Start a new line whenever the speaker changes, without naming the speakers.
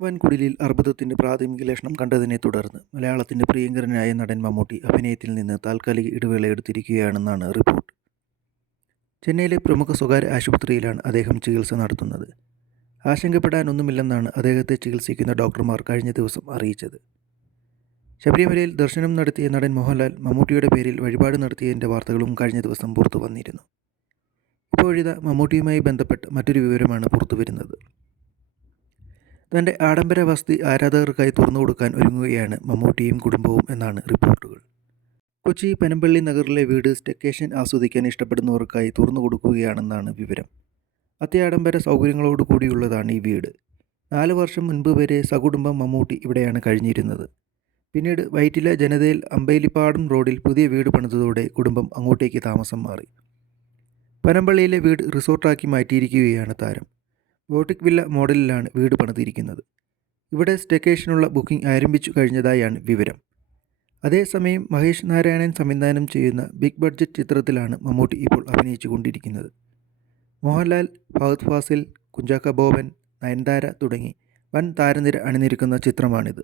വൻകുടിലിൽ അർബുദത്തിന്റെ പ്രാഥമിക ലക്ഷണം കണ്ടതിനെ തുടർന്ന് മലയാളത്തിന്റെ പ്രിയങ്കരനായ നടൻ മമ്മൂട്ടി അഭിനയത്തിൽ നിന്ന് താൽക്കാലിക ഇടവേള എടുത്തിരിക്കുകയാണെന്നാണ് റിപ്പോർട്ട്. ചെന്നൈയിലെ പ്രമുഖ സ്വകാര്യ ആശുപത്രിയിലാണ് അദ്ദേഹം ചികിത്സ നടത്തുന്നത്. ആശങ്കപ്പെടാനൊന്നുമില്ലെന്നാണ് അദ്ദേഹത്തെ ചികിത്സിക്കുന്ന ഡോക്ടർമാർ കഴിഞ്ഞ ദിവസം അറിയിച്ചത്. ശബരിമലയിൽ ദർശനം നടത്തിയ നടൻ മോഹൻലാൽ മമ്മൂട്ടിയുടെ പേരിൽ വഴിപാട് നടത്തിയതിന്റെ വാർത്തകളും കഴിഞ്ഞ ദിവസം പുറത്തു വന്നിരുന്നു ഇപ്പോഴിതാ മമ്മൂട്ടിയുമായി ബന്ധപ്പെട്ട് മറ്റൊരു വിവരമാണ് പുറത്തുവരുന്നത്. തന്റെ ആഡംബര വസതി ആരാധകർക്കായി തുറന്നു കൊടുക്കാൻ ഒരുങ്ങുകയാണ് മമ്മൂട്ടിയും കുടുംബവും എന്നാണ് റിപ്പോർട്ടുകൾ. കൊച്ചി പനമ്പള്ളി നഗറിലെ വീട് സ്റ്റെക്കേഷൻ ആസ്വദിക്കാൻ ഇഷ്ടപ്പെടുന്നവർക്കായി തുറന്നു കൊടുക്കുകയാണെന്നാണ് വിവരം. അത്യാഡംബര സൗകര്യങ്ങളോട് കൂടിയുള്ളതാണ് ഈ വീട്. നാല് വർഷം മുൻപ് വരെ സകുടുംബം മമ്മൂട്ടി ഇവിടെയാണ് കഴിഞ്ഞിരുന്നത്. പിന്നീട് വൈറ്റില ജനതയിൽ അമ്പേലിപ്പാടം റോഡിൽ പുതിയ വീട് പണിതതോടെ കുടുംബം അങ്ങോട്ടേക്ക് താമസം മാറി. പനമ്പള്ളിയിലെ വീട് റിസോർട്ടാക്കി മാറ്റിയിരിക്കുകയാണ് താരം. ബോട്ടിക് വില്ല മോഡലിലാണ് വീട് പണിതിരിക്കുന്നത്. ഇവിടെ സ്റ്റേക്കേഷനുള്ള ബുക്കിംഗ് ആരംഭിച്ചു കഴിഞ്ഞതായാണ് വിവരം. അതേസമയം മഹേഷ് നാരായണൻ സംവിധാനം ചെയ്യുന്ന ബിഗ് ബഡ്ജറ്റ് ചിത്രത്തിലാണ് മമ്മൂട്ടി ഇപ്പോൾ അഭിനയിച്ചു കൊണ്ടിരിക്കുന്നത്. മോഹൻലാൽ ഫഹദ് ഫാസിൽ കുഞ്ചാക്ക ബോബൻ നയൻതാര തുടങ്ങി വൻ താരനിര അണിനിരക്കുന്ന ചിത്രമാണിത്.